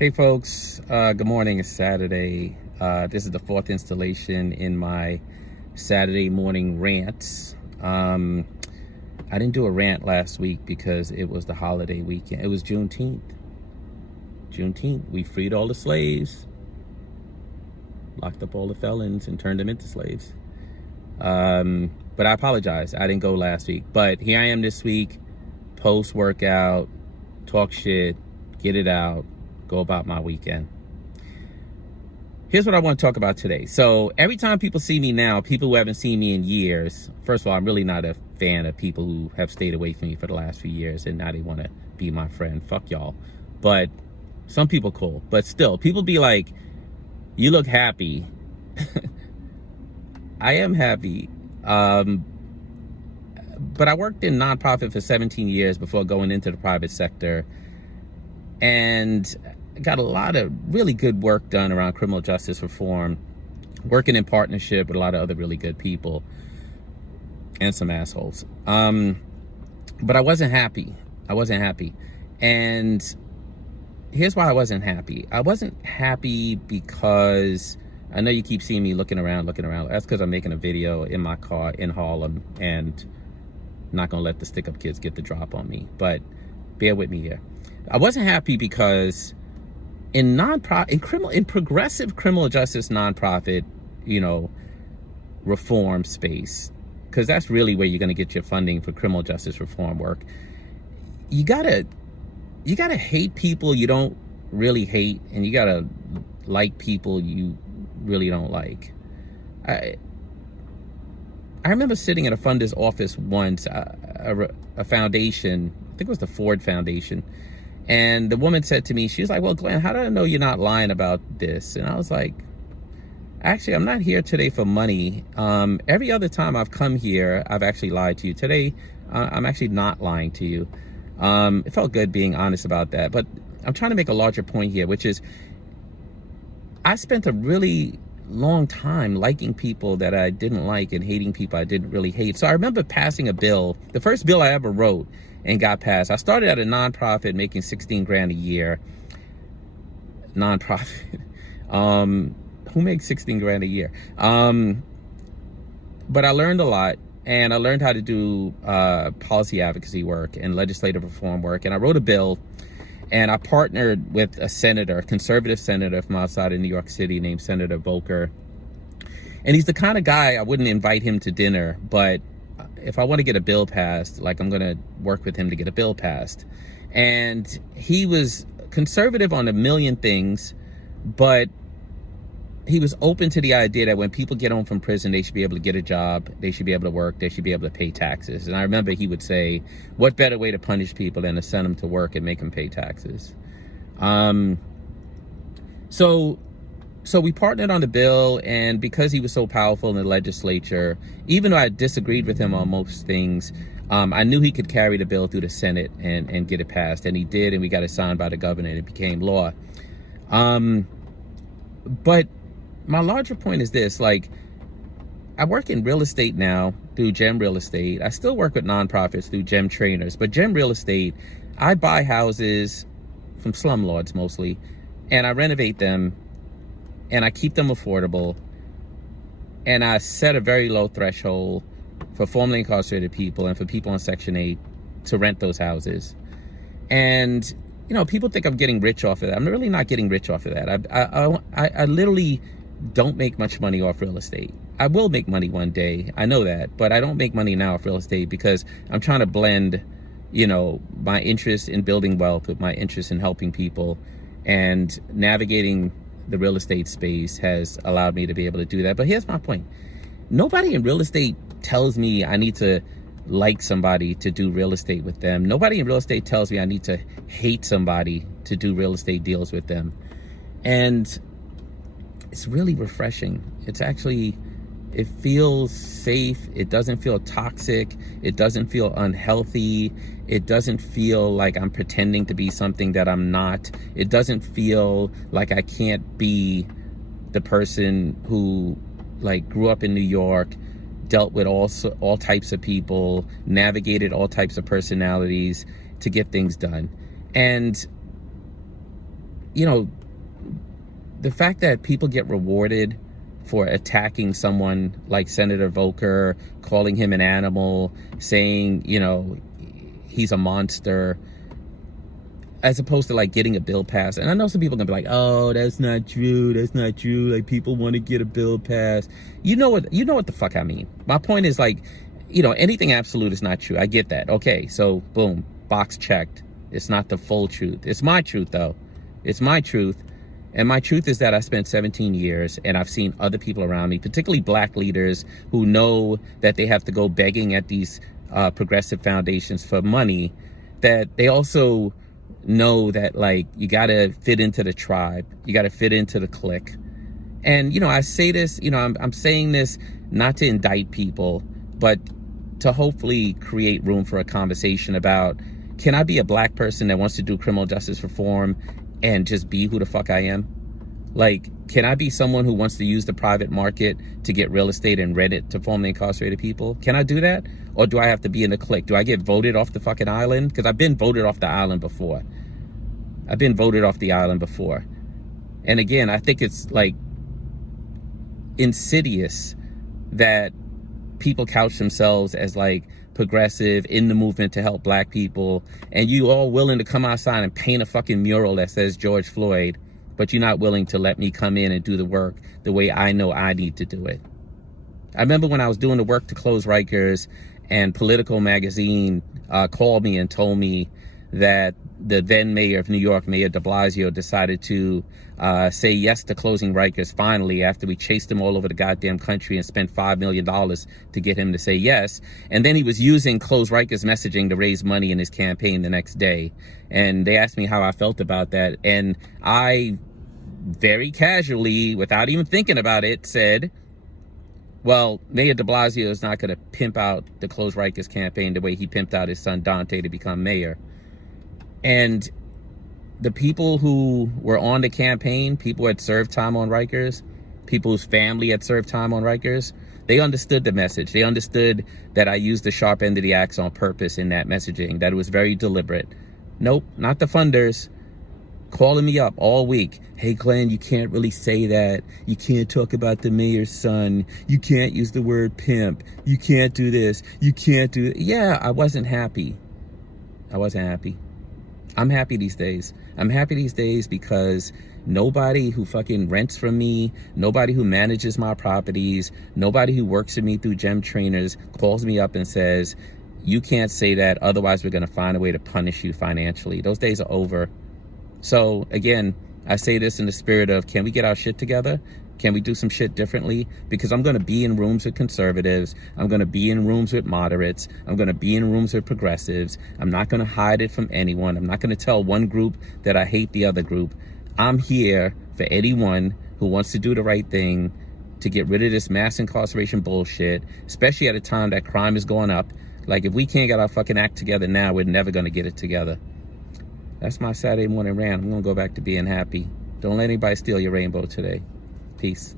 Hey folks, good morning. It's Saturday. This is the fourth installation in my Saturday morning rants. I didn't do a rant last week because it was the holiday weekend. It was Juneteenth. We freed all the slaves, locked up all the felons, and turned them into slaves. But I apologize. I didn't go last week. But here I am this week, post-workout, talk shit, get it out, go about my weekend. Here's what I want to talk about today. So every time people see me now, people who haven't seen me in years, first of all, I'm really not a fan of people who have stayed away from me for the last few years and now they want to be my friend. Fuck y'all. But some people cool. But still, people be like, you look happy. I am happy. But I worked in nonprofit for 17 years before going into the private sector. And got a lot of really good work done around criminal justice reform, working in partnership with a lot of other really good people and some assholes. But I wasn't happy. And here's why I wasn't happy. I wasn't happy because I know you keep seeing me looking around. That's because I'm making a video in my car in Harlem and not gonna let the stick-up kids get the drop on me. But bear with me here. I wasn't happy because in progressive criminal justice nonprofit, reform space, because that's really where you're going to get your funding for criminal justice reform work. You gotta hate people you don't really hate, and you gotta like people you really don't like. I remember sitting at a funder's office once, a foundation, I think it was the Ford Foundation. And the woman said to me, she was like, well, Glenn, how do I know you're not lying about this? And I was like, actually, I'm not here today for money. Every other time I've come here, I've actually lied to you. Today, I'm actually not lying to you. It felt good being honest about that. But I'm trying to make a larger point here, which is I spent a really long time liking people that I didn't like and hating people I didn't really hate. So I remember passing a bill, the first bill I ever wrote and got passed. I started at a nonprofit making 16 grand a year. Nonprofit. Who makes 16 grand a year? But I learned a lot, and I learned how to do policy advocacy work and legislative reform work. And I wrote a bill, and I partnered with a senator, a conservative senator from outside of New York City named Senator Volker. And he's the kind of guy, I wouldn't invite him to dinner, but if I want to get a bill passed, like, I'm going to work with him to get a bill passed. And he was conservative on a million things, but he was open to the idea that when people get home from prison, they should be able to get a job, they should be able to work, they should be able to pay taxes. And I remember he would say, what better way to punish people than to send them to work and make them pay taxes? So we partnered on the bill, and because he was so powerful in the legislature, even though I disagreed with him on most things, I knew he could carry the bill through the Senate and get it passed. And he did, and we got it signed by the governor, and it became law. But my larger point is this, like, I work in real estate now through Gem Real Estate. I still work with nonprofits through Gem Trainers, but Gem Real Estate, I buy houses from slumlords mostly, and I renovate them, and I keep them affordable, and I set a very low threshold for formerly incarcerated people and for people on Section 8 to rent those houses. And, people think I'm getting rich off of that. I'm really not getting rich off of that. I literally don't make much money off real estate. I will make money one day, I know that, but I don't make money now off real estate because I'm trying to blend, my interest in building wealth with my interest in helping people, and navigating the real estate space has allowed me to be able to do that. But here's my point. Nobody in real estate tells me I need to like somebody to do real estate with them. Nobody in real estate tells me I need to hate somebody to do real estate deals with them. And it's really refreshing. It feels safe. It doesn't feel toxic. It doesn't feel unhealthy. It doesn't feel like I'm pretending to be something that I'm not. It doesn't feel like I can't be the person who, like, grew up in New York, dealt with all types of people, navigated all types of personalities to get things done. And you know, the fact that people get rewarded for attacking someone like Senator Volker, calling him an animal, saying, you know, he's a monster, as opposed to like getting a bill passed. And I know some people are gonna be like, oh, that's not true, that's not true, like people want to get a bill passed. You know what the fuck I mean. My point is, like, you know, anything absolute is not true. I get that. Okay, so boom, box checked. It's not the full truth. It's my truth though. It's my truth. And my truth is that I spent 17 years and I've seen other people around me, particularly black leaders, who know that they have to go begging at these progressive foundations for money, that they also know that, like, you got to fit into the tribe. You got to fit into the clique. And, you know, I say this, you know, I'm saying this not to indict people, but to hopefully create room for a conversation about, can I be a black person that wants to do criminal justice reform and just be who the fuck I am? Like, can I be someone who wants to use the private market to get real estate and rent it to formerly incarcerated people? Can I do that? Or do I have to be in the clique? Do I get voted off the fucking island? Because I've been voted off the island before. I've been voted off the island before. And again, I think it's like insidious that people couch themselves as like progressive, in the movement to help black people, and you all willing to come outside and paint a fucking mural that says George Floyd, but you're not willing to let me come in and do the work the way I know I need to do it. I remember when I was doing the work to close Rikers, and Political magazine called me and told me that the then mayor of New York, Mayor de Blasio, decided to say yes to closing Rikers finally, after we chased him all over the goddamn country and spent $5 million to get him to say yes. And then he was using close Rikers messaging to raise money in his campaign the next day. And they asked me how I felt about that. And I very casually, without even thinking about it, said, well, Mayor de Blasio is not going to pimp out the Close Rikers campaign the way he pimped out his son Dante to become mayor. And the people who were on the campaign, people who had served time on Rikers, people whose family had served time on Rikers, they understood the message. They understood that I used the sharp end of the axe on purpose in that messaging, that it was very deliberate. Nope, not the funders. Calling me up all week. Hey, Glenn, you can't really say that. You can't talk about the mayor's son. You can't use the word pimp. You can't do this. You can't do... Yeah, I wasn't happy. I wasn't happy. I'm happy these days. I'm happy these days because nobody who fucking rents from me, nobody who manages my properties, nobody who works with me through gem trainers calls me up and says, you can't say that, otherwise we're going to find a way to punish you financially. Those days are over. So again, I say this in the spirit of, can we get our shit together? Can we do some shit differently? Because I'm going to be in rooms with conservatives. I'm going to be in rooms with moderates. I'm going to be in rooms with progressives. I'm not going to hide it from anyone. I'm not going to tell one group that I hate the other group. I'm here for anyone who wants to do the right thing to get rid of this mass incarceration bullshit, especially at a time that crime is going up. Like, if we can't get our fucking act together now, we're never going to get it together. That's my Saturday morning rant. I'm going to go back to being happy. Don't let anybody steal your rainbow today. Peace.